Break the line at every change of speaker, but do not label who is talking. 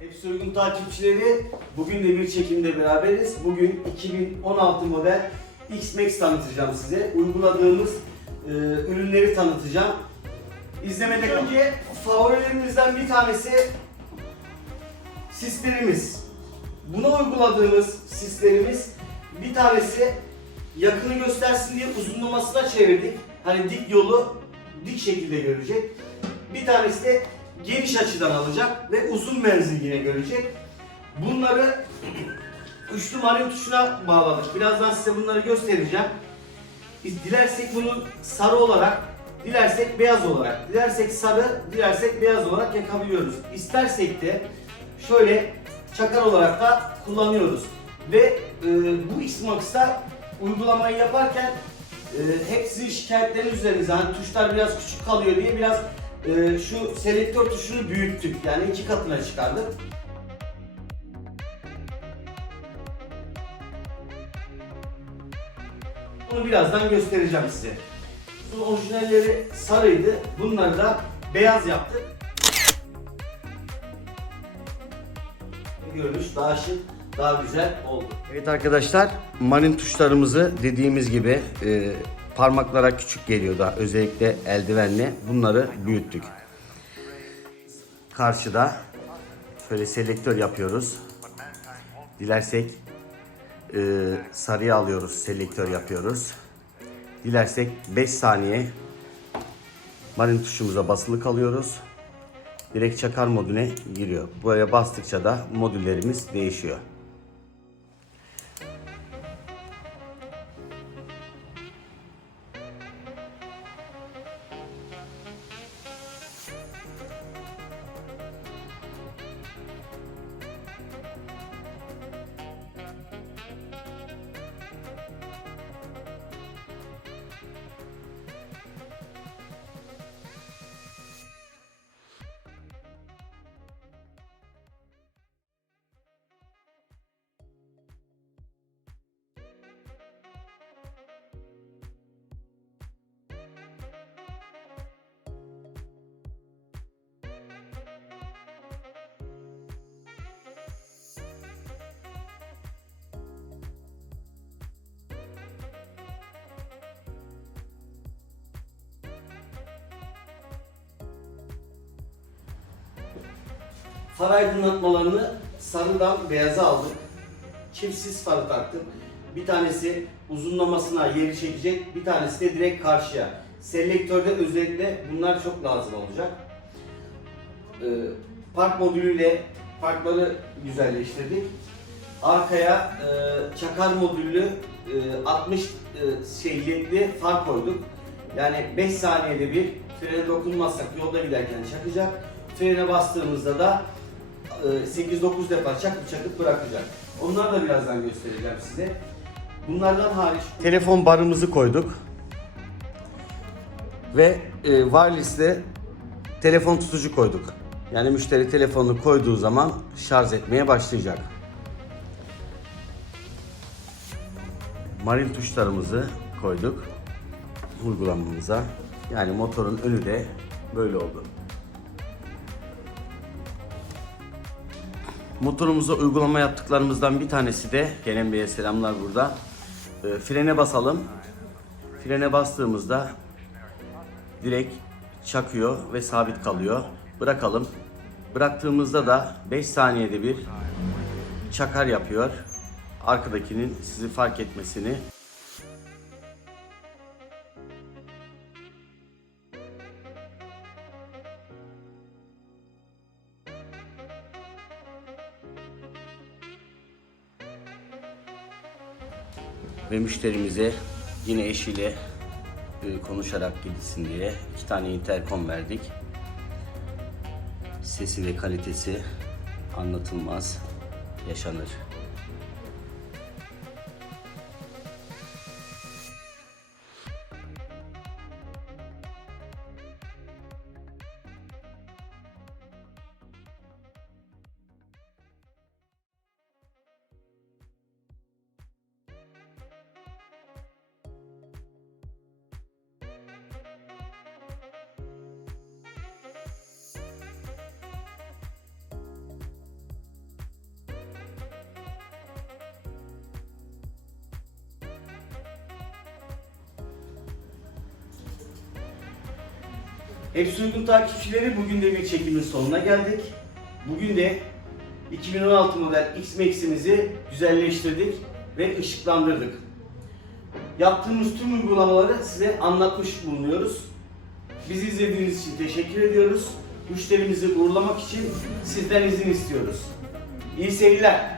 Hepsi uygun takipçileri. Bugün de bir çekimde beraberiz. Bugün 2016 model X-Max tanıtacağım size. Uyguladığımız e, ürünleri tanıtacağım. İzlemeden önce favorilerimizden bir tanesi sislerimiz. Buna uyguladığımız sislerimiz bir tanesi yakını göstersin diye uzunlamasına çevirdik. Hani dik yolu dik şekilde görecek. Bir tanesi de geniş açıdan alacak ve uzun menzil yine görecek. Bunları üçlü manuel tuşuna bağladık. Birazdan size bunları göstereceğim. Biz dilersek bunu sarı olarak, dilersek beyaz olarak, dilersek sarı, dilersek beyaz olarak yakabiliyoruz. İstersek de şöyle çakar olarak da kullanıyoruz. Ve e, bu X-Max'ta uygulamayı yaparken e, hep sizin şikayetleriniz üzerinize tuşlar biraz küçük kalıyor diye biraz e, şu selektör tuşunu büyüttük. Yani iki katına çıkardık. Bunu birazdan göstereceğim size. Bunun orijinalleri sarıydı. Bunları da beyaz yaptık. Görünüş daha şık, daha güzel oldu. Evet arkadaşlar, marin tuşlarımızı dediğimiz gibi e, parmaklara küçük geliyor da özellikle eldivenle bunları büyüttük. Karşıda şöyle selektör yapıyoruz. Dilersek e, sarıya alıyoruz, selektör yapıyoruz. Dilersek 5 saniye marin tuşumuza basılı kalıyoruz. Direkt çakar modüne giriyor. Buraya bastıkça da modüllerimiz değişiyor. Far aydınlatmalarını sarıdan beyaza aldık. Çiftsiz farı taktık. Bir tanesi uzunlamasına yeri çekecek, bir tanesi de direkt karşıya. Selektörde özellikle bunlar çok lazım olacak. Ee, park modülüyle parkları güzelleştirdik. Arkaya e, çakar modüllü e, 60 e, şey ledli far koyduk. Yani 5 saniyede bir frene dokunmazsak yolda giderken çakacak. Frene bastığımızda da 8-9 defa çakıp çakıp bırakacak. Onları da birazdan göstereceğim size. Bunlardan hariç telefon barımızı koyduk. Ve e, wireless'le telefon tutucu koyduk. Yani müşteri telefonunu koyduğu zaman şarj etmeye başlayacak. Marin tuşlarımızı koyduk uygulamamıza. Yani motorun önü de böyle oldu. Motorumuza uygulama yaptıklarımızdan bir tanesi de Kenan Bey'e selamlar burada. E, frene basalım. Frene bastığımızda direkt çakıyor ve sabit kalıyor. Bırakalım. Bıraktığımızda da 5 saniyede bir çakar yapıyor. Arkadakinin sizi fark etmesini ve müşterimize yine eşiyle e, konuşarak gitsin diye iki tane interkom verdik. Sesi ve kalitesi anlatılmaz, yaşanır. Hepsi uygun takipçileri bugün de bir çekimin sonuna geldik. Bugün de 2016 model X-Max'imizi güzelleştirdik ve ışıklandırdık. Yaptığımız tüm uygulamaları size anlatmış bulunuyoruz. Bizi izlediğiniz için teşekkür ediyoruz. Müşterimizi uğurlamak için sizden izin istiyoruz. İyi seyirler.